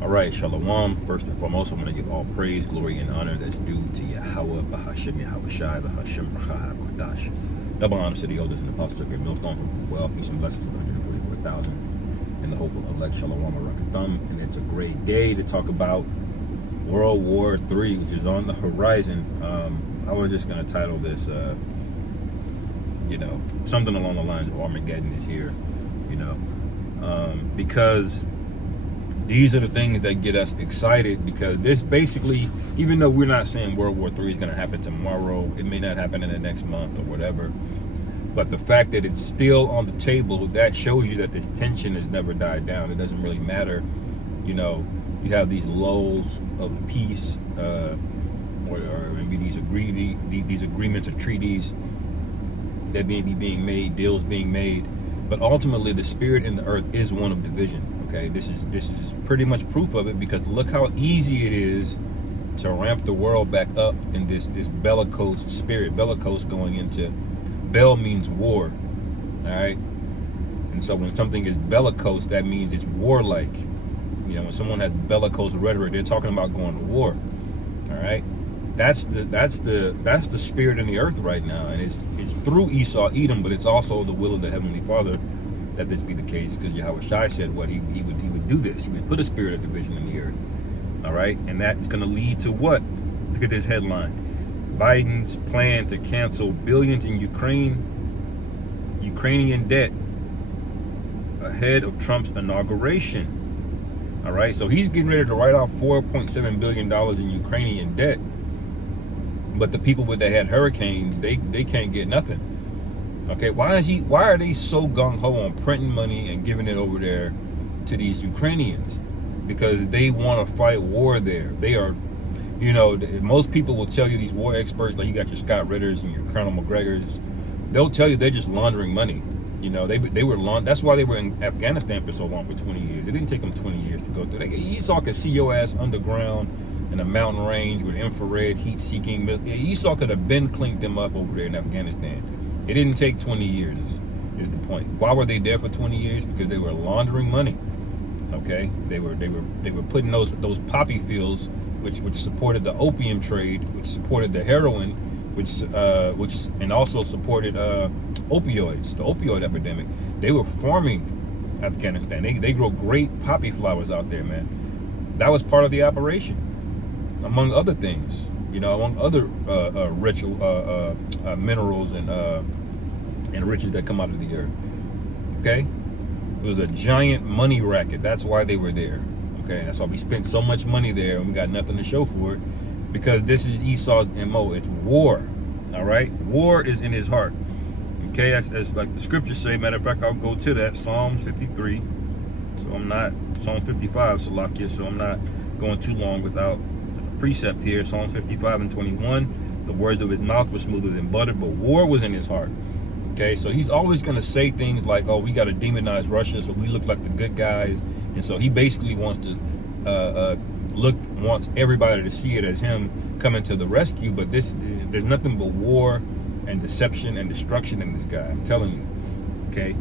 All right, Shalom. First and foremost, I want to give all praise, glory, and honor that's due to Yahweh, Bahashem, Yahweh Shai, Bahashem, Racha, HaKodash. Double honors to the elders and the apostles of Millstone. Well, peace and blessings for the 144,000 and the hopeful elect, Shalom, Arakatham. And it's a great day to talk about World War III, which is on the horizon. I was just going to title this, something along the lines of Armageddon is here, because these are the things that get us excited, because this basically, even though we're not saying World War III is going to happen tomorrow, it may not happen in the next month or whatever, but the fact that it's still on the table, that shows you that this tension has never died down. It doesn't really matter, you have these lulls of peace, or maybe these agreements or treaties that may be being made, deals being made, but ultimately the spirit in the earth is one of division. Okay, this is pretty much proof of it, because look how easy it is to ramp the world back up in this bellicose spirit. Bellicose going into, bell means war, all right? And so when something is bellicose, that means it's warlike. When someone has bellicose rhetoric, they're talking about going to war, all right? That's the spirit in the earth right now, and it's through Esau, Edom, but it's also the will of the Heavenly Father that this be the case, because Yahweh Shai said what he would do this. He would put a spirit of division in the earth, all right? And that's going to lead to what? Look at this headline: Biden's plan to cancel billions in Ukrainian debt ahead of Trump's inauguration. All right, so he's getting ready to write off $4.7 billion in Ukrainian debt, but the people that had hurricanes, they can't get nothing. Okay, why are they so gung-ho on printing money and giving it over there to these Ukrainians? Because they want to fight war there. They are, most people will tell you, these war experts, like you got your Scott Ritters and your Colonel McGregors, they'll tell you they're just laundering money. They were that's why they were in Afghanistan for so long, for 20 years. It didn't take them 20 years to go through. Esau could see your ass underground in a mountain range with infrared heat-seeking. Esau could have been cleaned them up over there in Afghanistan. It didn't take 20 years, is the point. Why were they there for 20 years? Because they were laundering money. Okay, they were putting those poppy fields, which supported the opium trade, which supported the heroin, which and also supported opioids, the opioid epidemic. They were farming Afghanistan. They grow great poppy flowers out there, man. That was part of the operation, among other things. Among other ritual minerals and riches that come out of the earth. Okay, it was a giant money racket. That's why they were there. Okay, that's why we spent so much money there and we got nothing to show for it, because this is Esau's MO. It's war. All right, war is in his heart. Okay, as like the scriptures say. Matter of fact, I'll go to that, Psalms 53. So I'm not Psalms 55, Salakia. So I'm not going too long without precept here. Psalms 55 and 21. The words of his mouth were smoother than butter, but war was in his heart. Okay, so he's always going to say things like, oh, we got to demonize Russia so we look like the good guys. And so he basically wants to wants everybody to see it as him coming to the rescue. But there's nothing but war and deception and destruction in this guy, I'm telling you. Okay,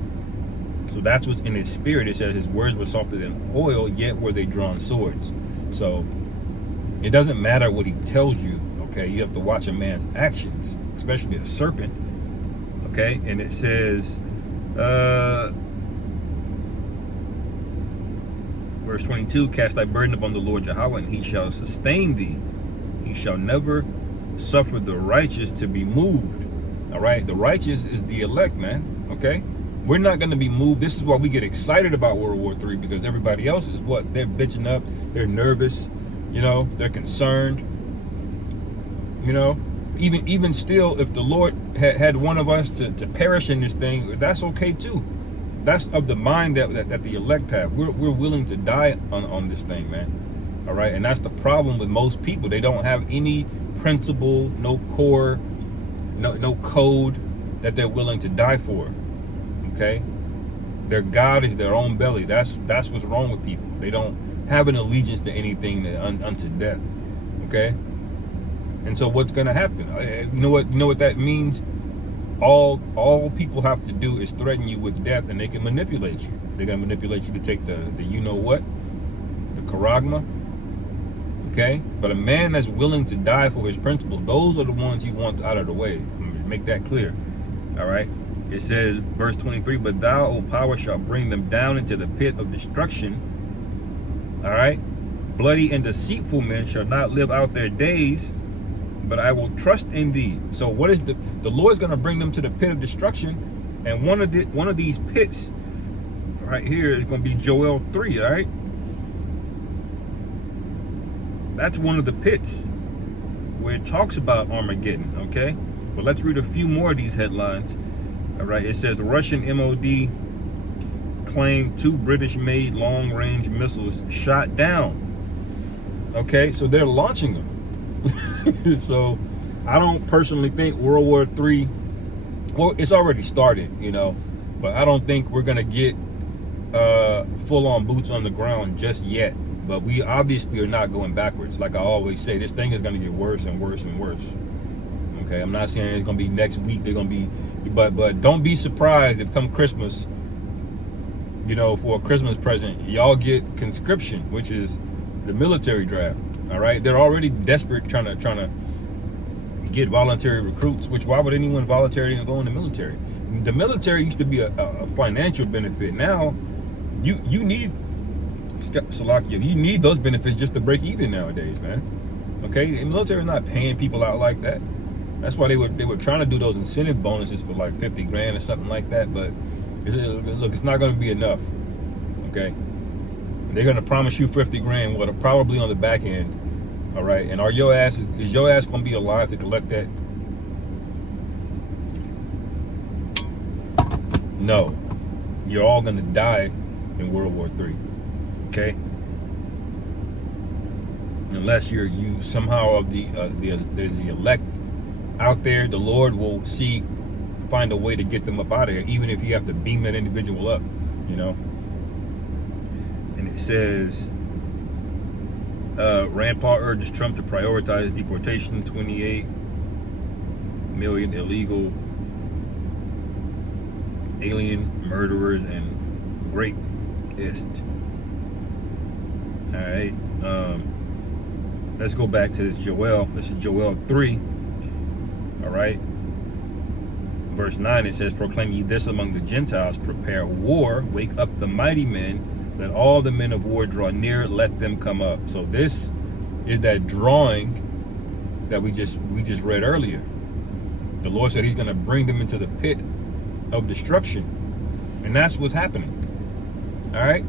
so that's what's in his spirit. It says his words were softer than oil, yet were they drawn swords. So it doesn't matter what he tells you. Okay, you have to watch a man's actions, especially a serpent. Okay, and it says, verse 22, cast thy burden upon the Lord Yahweh, and he shall sustain thee. He shall never suffer the righteous to be moved. All right, the righteous is the elect, man. Okay, we're not going to be moved. This is why we get excited about World War III, because everybody else is what? They're bitching up, they're nervous, they're concerned. Even still, if the Lord had one of us to perish in this thing, that's okay too. That's of the mind that the elect have. We're willing to die on this thing, man. All right, and that's the problem with most people. They don't have any principle, no core, no code that they're willing to die for. Okay, their God is their own belly. That's what's wrong with people. They don't have an allegiance to anything unto death. Okay. And so what's going to happen? You know what that means? All people have to do is threaten you with death, and they can manipulate you. They're going to manipulate you to take the you know what, the charagma. Okay, but a man that's willing to die for his principles, those are the ones he wants out of the way. I'm gonna make that clear. All right. It says, verse 23, but thou, O power, shalt bring them down into the pit of destruction. All right. Bloody and deceitful men shall not live out their days, but I will trust in thee. So what is the Lord's going to bring them to the pit of destruction, and one of these pits right here is going to be Joel 3. All right. That's one of the pits where it talks about Armageddon. Okay. But let's read a few more of these headlines. All right, it says Russian MOD claimed 2 British-made long-range missiles shot down. Okay, so they're launching them. So I don't personally think World War III, well, it's already started, you know, but I don't think we're going to get full-on boots on the ground just yet. But we obviously are not going backwards. Like I always say, this thing is going to get worse and worse and worse. Okay, I'm not saying it's going to be next week. They're going to be, but don't be surprised if come Christmas, you know, for a Christmas present, y'all get conscription, which is the military draft. All right, they're already desperate trying to get voluntary recruits. Which, why would anyone voluntarily go in the military? The military used to be a financial benefit. Now, you need Salakia. You need those benefits just to break even nowadays, man. Okay, the military is not paying people out like that. That's why they were trying to do those incentive bonuses for like 50 grand or something like that. But look, it's not going to be enough. Okay, they're going to promise you 50 grand, what probably on the back end. All right, and is your ass going to be alive to collect that? No, you're all going to die in World War III. Okay, unless you somehow of there's the elect out there, the Lord will find a way to get them up out of here, even if you have to beam that individual up, you know. And it says, Rand Paul urges Trump to prioritize deportation, 28 million illegal alien murderers and rapists. All right, let's go back to this Joel. This is Joel 3. All right, verse 9, it says, proclaim ye this among the Gentiles, prepare war, wake up the mighty men, let all the men of war draw near, let them come up. So this is that drawing that we just read earlier. The Lord said he's going to bring them into the pit of destruction, and that's what's happening. All right,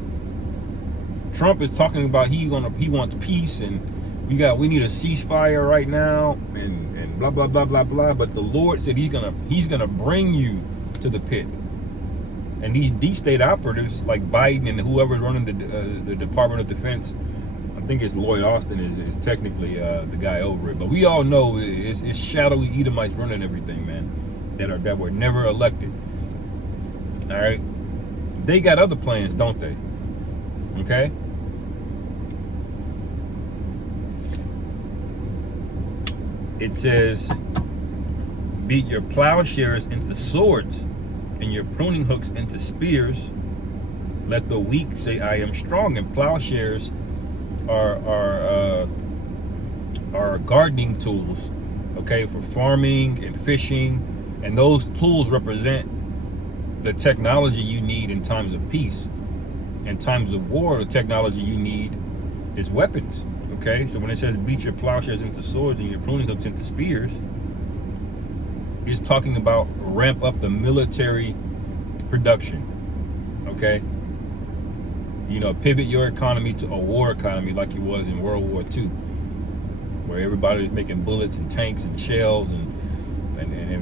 Trump is talking about he wants peace, and we need a ceasefire right now, and blah blah blah blah blah. But the Lord said he's gonna bring you to the pit. And these deep state operatives like Biden and whoever's running the Department of Defense, I think it's Lloyd Austin is technically the guy over it. But we all know it's shadowy Edomites running everything, man, that were never elected. All right, they got other plans, don't they? Okay. It says, beat your plowshares into swords and your pruning hooks into spears. Let the weak say, I am strong. And plowshares are gardening tools, okay, for farming and fishing. And those tools represent the technology you need in times of peace. In times of war, the technology you need is weapons. Okay, so when it says beat your plowshares into swords and your pruning hooks into spears, it's talking about ramp up the military production. Okay, you know, pivot your economy to a war economy like it was in World War II, where everybody was making bullets and tanks and shells and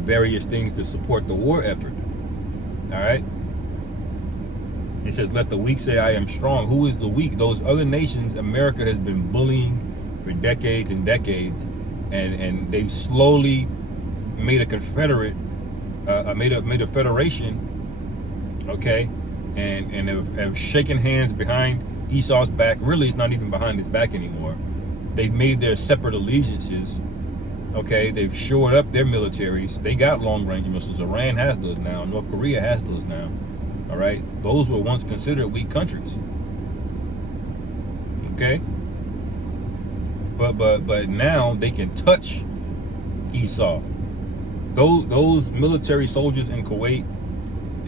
various things to support the war effort. All right. It says, let the weak say, I am strong. Who is the weak? Those other nations America has been bullying for decades and decades, and they've slowly made a made a federation, okay, and have shaken hands behind Esau's back. Really, it's not even behind his back anymore. They've made their separate allegiances, okay. They've shored up their militaries. They got long-range missiles. Iran has those now. North Korea has those now. All right, those were once considered weak countries. Okay, but now they can touch Esau. Those military soldiers in Kuwait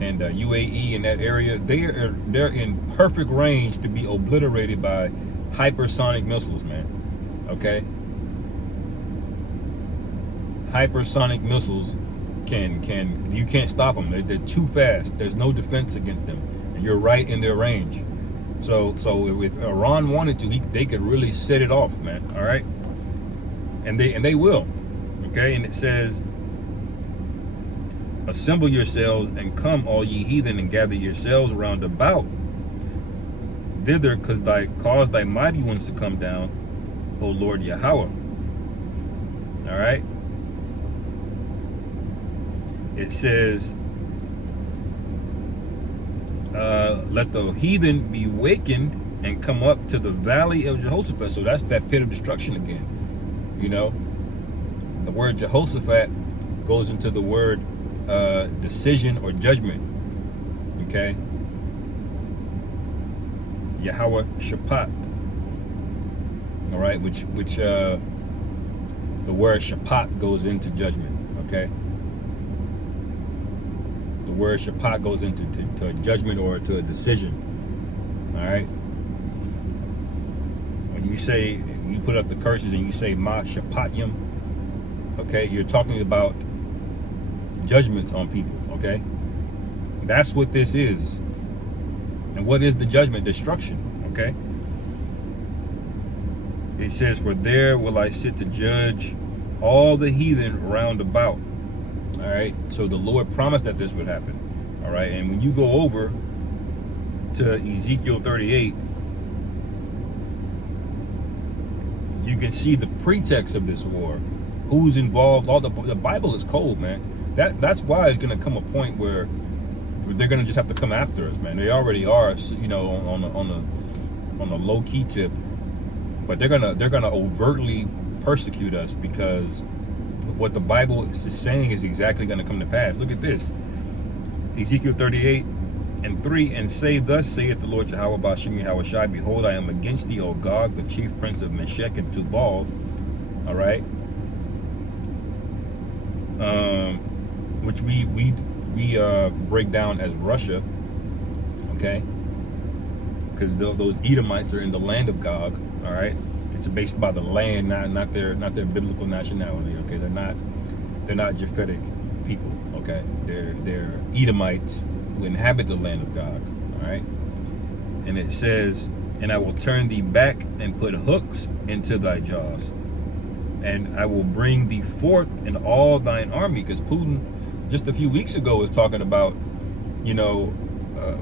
and UAE in that area, they're in perfect range to be obliterated by hypersonic missiles, man. Okay, hypersonic missiles can you can't stop them. They're too fast. There's no defense against them, and you're right in their range. So if Iran wanted to, they could really set it off, man. All right, and they will. Okay, and it says, assemble yourselves and come, all ye heathen, and gather yourselves round about thither, cause thy mighty ones to come down, O Lord Yahweh. All right. It says, let the heathen be wakened and come up to the valley of Jehoshaphat. So that's that pit of destruction again. You know, the word Jehoshaphat goes into the word decision or judgment. Okay. Yahweh Shaphat. All right, which the word Shaphat goes into judgment. Okay. The word Shaphat goes into to a judgment or to a decision. All right. When you put up the curses and you say Ma Shapatyam, okay, you're talking about judgments on people. Okay, that's what this is. And what is the judgment? Destruction. Okay. It says, for there will I sit to judge all the heathen round about. All right, so the Lord promised that this would happen. All right, and when you go over to Ezekiel 38, you can see the pretext of this war, who's involved. All the Bible is cold, man. That's why it's gonna come a point where they're gonna just have to come after us, man. They already are, you know, on a low key tip, but they're gonna overtly persecute us, because what the Bible is saying is exactly going to come to pass. Look at this. Ezekiel 38:3, and say, thus saith the Lord Yahweh Ba'ashem Yahweh Shai, behold, I am against thee, O Gog, the chief prince of Meshech and Tubal. All right. Which we break down as Russia. Okay. Because those Edomites are in the land of Gog. All right. It's based by the land, not their biblical nationality. Okay, they're not Japhetic people. Okay, they're Edomites who inhabit the land of Gog. All right, and it says, and I will turn thee back and put hooks into thy jaws, and I will bring thee forth in all thine army. Because Putin just a few weeks ago was talking about, you know,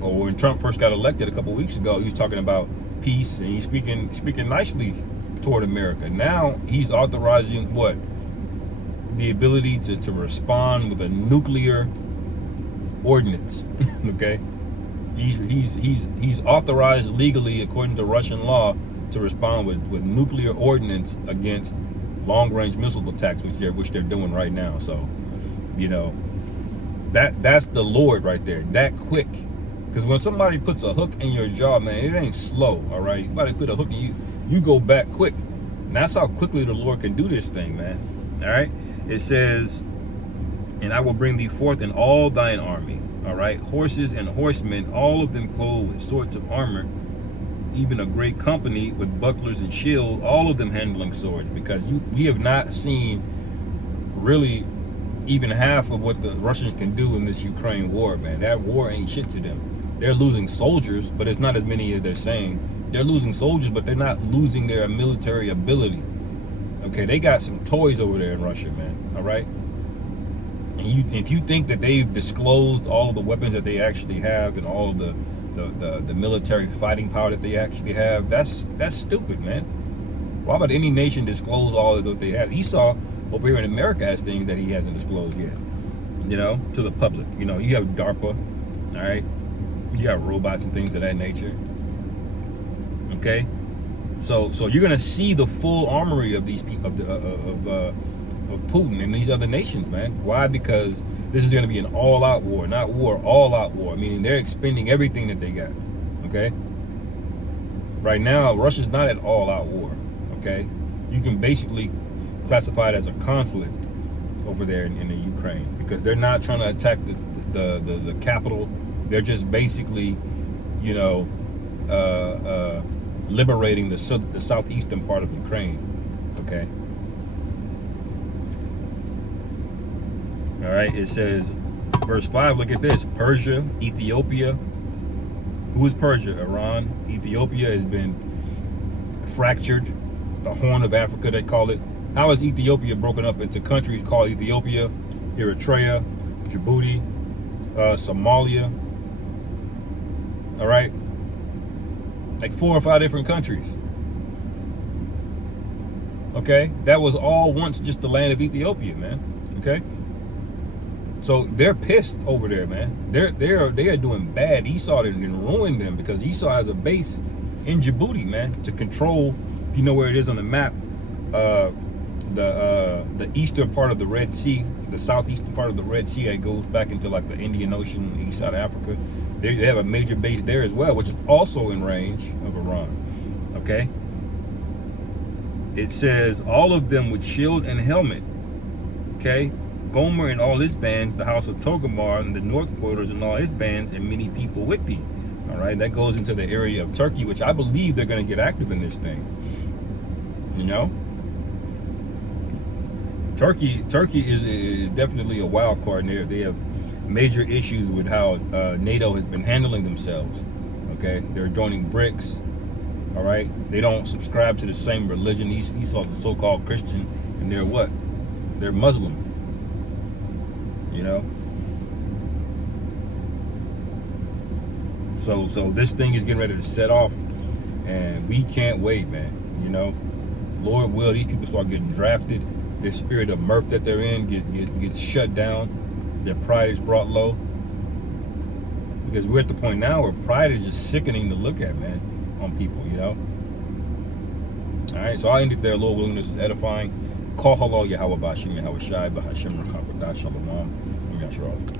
or when Trump first got elected a couple weeks ago, he was talking about peace, and he's speaking nicely toward America. Now he's authorizing what? The ability to respond with a nuclear ordinance. Okay, he's authorized legally, according to Russian law, to respond with nuclear ordinance against long-range missile attacks, which they're doing right now. So, you know, that's the Lord right there. That quick. Because when somebody puts a hook in your jaw, man, it ain't slow. All right, you gotta put a hook in you go back quick. And that's how quickly the Lord can do this thing, man. All right. It says, and I will bring thee forth in all thine army. All right. Horses and horsemen, all of them clothed with sorts of armor, even a great company with bucklers and shields, all of them handling swords. Because we have not seen really even half of what the Russians can do in this Ukraine war, man. That war ain't shit to them. They're losing soldiers, but it's not as many as they're saying. They're losing soldiers, but they're not losing their military ability. Okay, they got some toys over there in Russia, man. All right? And if you think that they've disclosed all of the weapons that they actually have and all of the military fighting power that they actually have, that's stupid, man. Why would any nation disclose all of what they have? Esau over here in America has things that he hasn't disclosed yet, you know, to the public. You know, you have DARPA, all right? You got robots and things of that nature. Okay, so you're gonna see the full armory of these people, of Putin and these other nations, man. Why? Because this is gonna be an all-out war, not war, all-out war. Meaning they're expending everything that they got. Okay, right now, Russia's not at all-out war. Okay, you can basically classify it as a conflict over there in the Ukraine, because they're not trying to attack the capital. They're just basically, you know, liberating the southeastern part of Ukraine. Okay. All right. It says, verse 5. Look at this: Persia, Ethiopia. Who is Persia? Iran. Ethiopia has been fractured. The Horn of Africa, they call it. How is Ethiopia broken up into countries called Ethiopia, Eritrea, Djibouti, Somalia? All right, like 4 or 5 different countries. Okay, that was all once just the land of Ethiopia, man. Okay, so they're pissed over there, man. They are doing bad. Esau didn't ruin them, because Esau has a base in Djibouti, man, to control. If you know where it is on the map, the eastern part of the Red Sea, the southeastern part of the Red Sea, that goes back into like the Indian Ocean, east side of Africa. They have a major base there as well, which is also in range of Iran. Okay. It says all of them with shield and helmet. Okay. Gomer and all his bands, the house of Togarmah and the north quarters and all his bands, and many people with thee. All right, that goes into the area of Turkey, which I believe they're going to get active in this thing. You know, Turkey is definitely a wild card there. They have major issues with how NATO has been handling themselves. Okay, they're joining BRICS. All right, they don't subscribe to the same religion. Esau's a so-called Christian, and they're what? They're Muslim. You know. So this thing is getting ready to set off, and we can't wait, man. You know, Lord will, these people start getting drafted. Their spirit of mirth that they're in gets shut down. Their pride is brought low, because we're at the point now where pride is just sickening to look at, man, on people. You know. All right, so I'll end it there. Lord willing, this is edifying. Call hello Yahweh Bashim Yahweh Shai Bahashim Rachakodah Shalom.